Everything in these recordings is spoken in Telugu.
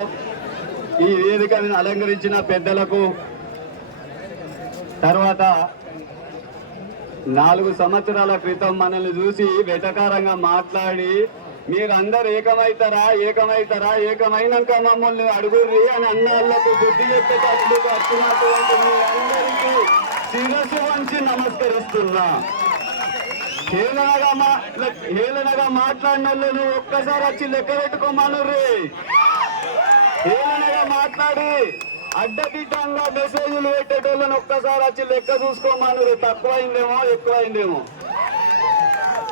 ఈ వేదికను అలంకరించిన పెద్దలకు, తర్వాత 4 సంవత్సరాల క్రితం మనల్ని చూసి వెటకారంగా మాట్లాడి మీరందరూ ఏకమైనాక మమ్మల్ని అడుగుర్రి అని అన్నాళ్లకు బుద్ధి చెప్పేటట్లు వచ్చినటువంటి మీ అందరికీ శిరస్సు వంచి నమస్కరిస్తున్నా. హేళనగా మాట్లాడిన వాళ్ళు ఒక్కసారి వచ్చి లెక్క పెట్టుకోమనుర్రి. హేళనగా మాట్లాడి అడ్డదిడ్డంగా మెసేజ్లు పెట్టేటోళ్ళని ఒక్కసారి వచ్చి లెక్క చూసుకోమనుర్రి. తక్కువైందేమో ఎక్కువైందేమో.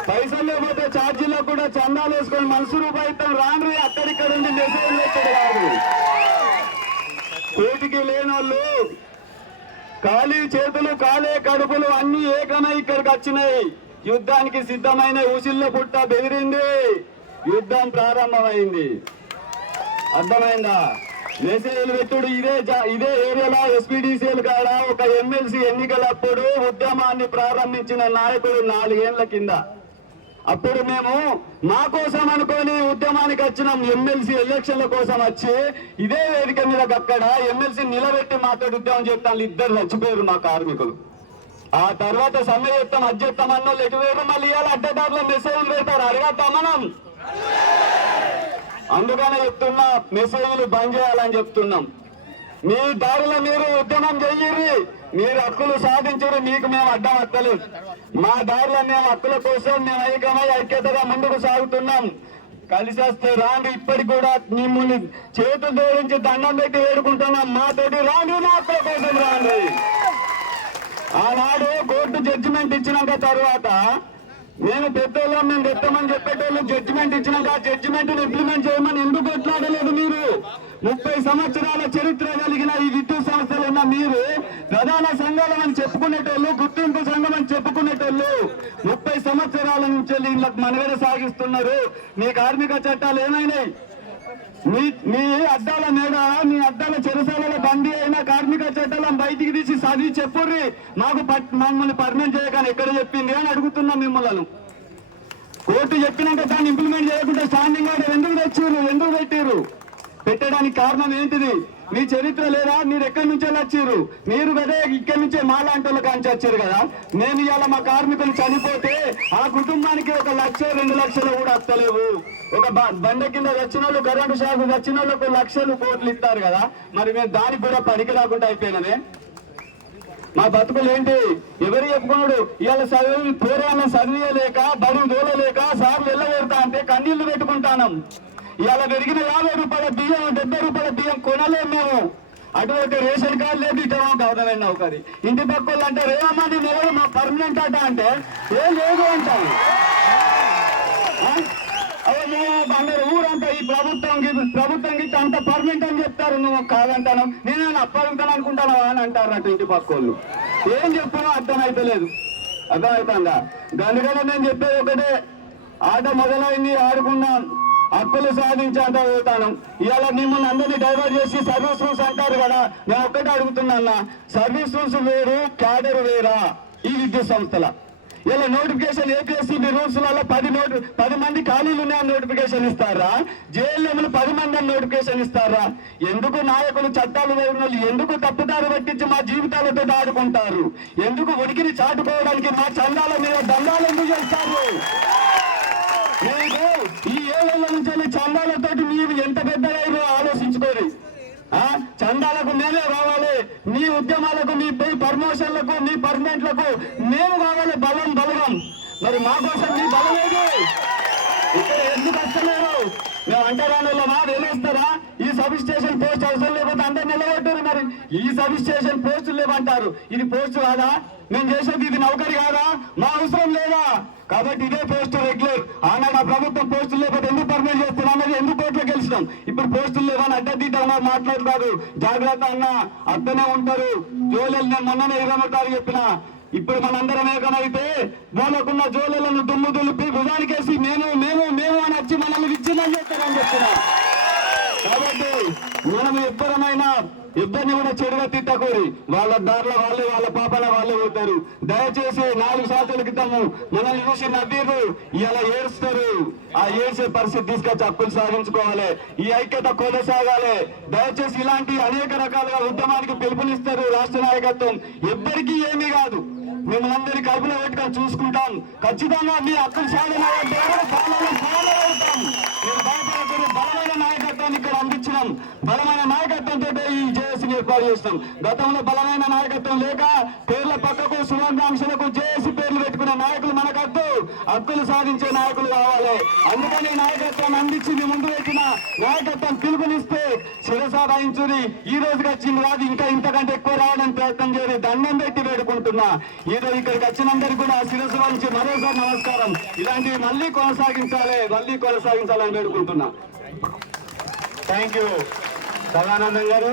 పైసలు లేకపోతే ఛార్జీలో కూడా చందాలు వేసుకొని మనసు రూపాయితం రాండ్రి. అక్కడిక్కడ ఉండి మెసేజ్లు పెట్టాడు కాదు. కోటికి లేనోళ్ళు ఖాళీ చేతులు కాలే కడుపులు అన్ని ఏకమై ఇక్కడికి వచ్చినాయి. యుద్ధానికి సిద్ధమైన ఉసిళ్ళ పుట్ట బెదిరింది. యుద్ధం ప్రారంభమైంది. అర్థమైందా? మెసేజ్లు పెట్టుడు ఇదే ఏరియాలో ఎస్పీడీసీలు కాడ ఒక ఎమ్మెల్సీ ఎన్నికలప్పుడు ఉద్యమాన్ని ప్రారంభించిన నాయకుడు 4 ఏళ్ల కింద. అప్పుడు మేము మా కోసం అనుకొని ఉద్యమానికి వచ్చినాం. ఎమ్మెల్సీ ఎలక్షన్ల కోసం వచ్చి ఇదే వేదిక మీద అక్కడ ఎమ్మెల్సీ నిలబెట్టి మాతో ఉద్యమం చెప్తాను. 2 చచ్చిపోయారు మా కార్మికులు. ఆ తర్వాత సమ్మె చెప్తాం అది చెప్తాం అన్న వాళ్ళు ఎటువేరు. మళ్ళీ ఇవాళ అడ్డదారులో మెసేజ్లు పెడతారు. అడగద్దాం మనం. అందుకనే చెప్తున్నా, మెసేజ్లు బంద్ చేయాలని చెప్తున్నాం. మీ దారిలో మీరు ఉద్యమం చెయ్యి. మీరు హక్కులు సాధించరు. మీకు మేము అడ్డం హక్కలేదు. మా దారిలో మేము హక్కుల కోసం మేము ఐక్యతగా ముందుకు సాగుతున్నాం. కలిసి వస్తే రాండి. ఇప్పటికి కూడా మిమ్మల్ని చేతులు జోడించి దండం పెట్టి వేడుకుంటున్నాం. మాతోటి రాండి, మా హక్కుల కోసం రాండి. ఆనాడు కోర్టు జడ్జిమెంట్ ఇచ్చినాక తర్వాత మేము పెద్దోళ్ళం, మేము పెట్టమని చెప్పేటోళ్ళు జడ్జిమెంట్ ఇచ్చినాక ఆ జడ్జిమెంట్ ఇంప్లిమెంట్ చేయమని ఎందుకు కొట్లాడలేదు? మీరు 30 సంవత్సరాల చరిత్ర కలిగిన ఈ విద్యుత్ సంస్థలు ఉన్న మీరు ప్రధాన సంఘాలం అని చెప్పుకునేటోళ్ళు, గుర్తింపు సంఘం అని చెప్పుకునేటోళ్ళు 30 సంవత్సరాల నుంచి వీళ్ళకి మనవేర సాగిస్తున్నారు. మీ కార్మిక చట్టాలు ఏమైనాయి? మీ అద్దాల మేడ, మీ అద్దాల చెరసాలలో బందీ అయిన కార్మిక చట్టాలను బయటికి తీసి చదివి చెప్పుర్రి. మమ్మల్ని పర్మనెంట్ చేయగానే ఎక్కడ చెప్పింది అని అడుగుతున్నాం మిమ్మల్ని. కోర్టు చెప్పినాక దాన్ని ఇంప్లిమెంట్ చేయకుండా స్టాండింగ్ ఆర్డర్ ఎందుకు తెచ్చారు? ఎందుకు పెట్టారు? పెట్టడానికి కారణం ఏంటిది? మీ చరిత్ర లేదా? మీరు ఎక్కడి నుంచి వచ్చారు? మీరు కదా ఇక్కడి నుంచే మాలాంటి వాళ్ళ కాంచి వచ్చారు కదా. మేము ఇవాళ మా కార్మికులు చనిపోతే ఆ కుటుంబానికి 1 లక్ష 2 లక్షలు కూడా వస్తలేవు. ఒక బండ కింద వచ్చిన వాళ్ళు, కరెంటు షాక్ వచ్చిన వాళ్ళకు లక్షలు కోట్లు ఇస్తారు కదా. మరి మేము దానికి కూడా పనికి రాకుండా అయిపోయినమే. మా బతుకులు ఏంటి? ఎవరు చెప్పుకున్నాడు? ఇవాళ చదివి పూర్వాన్న చదివేయలేక, బడి దోలలేక సార్లు వెళ్ళగొడతా అంటే కన్నీళ్లు పెట్టుకుంటాం. ఇవాళ పెరిగిన 50 రూపాయల బియ్యం, 70 రూపాయల బియ్యం కొనలేము మేము. అటువంటి రేషన్ కార్డు లేదు. ఇటో గవర్నమెంట్ నౌకరి. ఇంటి పక్క వాళ్ళు అంటారు ఏమమ్మా నేను ఎవరు మా పర్మనెంట్ అట అంటే ఏం లేదు అంటారు. అందరు ఊరంతా ఈ ప్రభుత్వం అంత పర్మనెంట్ అని చెప్తారు. నువ్వు కాదంటాను, నేను అప్పగుతాను అనుకుంటాను అని అంటారట ఇంటి పక్క వాళ్ళు. ఏం చెప్పానో అర్థమైతలేదు. అర్థమవుతుందా? అందుకనే నేను చెప్పేది ఒకటే, ఆట మొదలైంది, ఆడుకున్నాం, హక్కులు సాధించేంత పోతాను. ఇవాళ మిమ్మల్ని అందరినీ డైవర్ట్ చేసి సర్వీస్ రూల్స్ అంటారు కదా. నేను ఒక్కటే అడుగుతున్నా, సర్వీస్ రూల్స్ వేరు, క్యాడర్ వేరా ఈ విద్యుత్ సంస్థల? ఇలా నోటిఫికేషన్ ఏపీఎస్సీ రూల్స్ వల్ల 10 మంది ఖాళీలు ఉన్నాయని నోటిఫికేషన్ ఇస్తారా? జేఎల్ఎంలు 10 మంది అని నోటిఫికేషన్ ఇస్తారా? ఎందుకు నాయకులు చట్టాలు వేసిన వాళ్ళు ఎందుకు తప్పుదారు పట్టించి మా జీవితాలతో ఆడుకుంటారు? ఎందుకు ఉనికిని చాటుకోవడానికి మా చందాల మీద దండాలు ఎందుకు చేస్తారు? మీకు ఈ 7 ఏళ్ల నుంచి చందాలతో మీరు ఎంత పెద్దగా ఆలోచించుకోరు. చందాలకు మేమే కావాలి. మీ ఉద్యమాలకు, మీ ప్రమోషన్లకు, మీ పర్మనెంట్లకు మేము కావాలి. బలగం. మరి మా కోసం మీ బలం ఏది? ఇక్కడ ఎందుకు వస్తలేరు? మేము అంటరానులమా? వేలేస్తారా? ఈ సబ్ స్టేషన్ పోస్ట్ అవసరం లేకపోతే అందరు నిలబెట్టారు. మరి ఈ సబ్ స్టేషన్ పోస్టులు లేవంటారు. ఇది పోస్టు కాదా? మేము చేసేది ఇది నౌకరి కాదా? మా అవసరం లేదా? కాబట్టి ఇదే పోస్టు రెగ్యులర్. ఆనాడు ఆ ప్రభుత్వం పోస్టులు లేకపోతే ఎందుకు పర్మనెంట్ చేస్తున్నాం అన్నది ఎందుకు కోర్టులో గెలిచినాం. ఇప్పుడు పోస్టులు లేవని అడ్డదిడ్డంగా మాట్లాడతారు. జాగ్రత్త అన్న, అత్తనే ఉంటారు. జోలెలు నేను మొన్ననే 23 తారీఖు చెప్పిన. ఇప్పుడు మనందరం ఏకమైతే మూలకున్న జోలెలను దుమ్ము దులిపి భుజానికేసి మేము అని వచ్చి మనల్ని విచ్ఛిన్నం చేస్తామని చెప్తున్నా. కాబట్టి మనం ఇద్దరిని కూడా చెడుగా తిట్టకూరి, వాళ్ళ దారిలో వాళ్ళే, వాళ్ళ పాపల వాళ్ళే పోతారు. దయచేసి 4 సంవత్సరాల క్రితము మనల్ని చూసి నవ్వీరు, ఇలా ఏడుస్తారు. ఆ ఏడ్చే పరిస్థితి తీసుకొచ్చి హక్కులు సాధించుకోవాలి. ఈ ఐక్యత కొనసాగాలి. దయచేసి ఇలాంటి అనేక రకాలుగా ఉద్యమానికి పిలుపునిస్తారు రాష్ట్ర నాయకత్వం. ఎవ్వరికీ ఏమీ కాదు, మిమ్మల్ని అందరి కడుపులో పెట్టుకొని చూసుకుంటాం. ఖచ్చితంగా మీ హక్కులు సాధన బలమైన నాయకత్వాన్ని ఇక్కడ అందించినాం. బలమైన నాయకత్వంతో ఈ జేఏసీని ఏర్పాటు చేసినాం. గతంలో బలమైన నాయకత్వం లేక పేర్ల పక్కకు సువర్ణాంశాలకు జేఏసీ పేర్లు పెట్టుకున్న నాయకులు మనకద్దు, హక్కులు సాధించే నాయకులు కావాలి. అందుకని నాయకత్వాన్ని అందించి మీ ముందు పెట్టిన నాయకత్వం పిలుపునిస్తే శిరసాయించుని ఈ రోజుకి వచ్చింది కాదు, ఇంకా ఇంతకంటే ఎక్కువ రావడానికి ప్రయత్నం చేయాలి. దండం పెట్టి వేడుకుంటున్నా. ఈరోజు ఇక్కడికి వచ్చినందరికీ కూడా శిరస్సు నుంచి మరోసారి నమస్కారం. ఇలాంటివి మళ్ళీ కొనసాగించాలని వేడుకుంటున్నా. థ్యాంక్ యూ సదానందం గారు.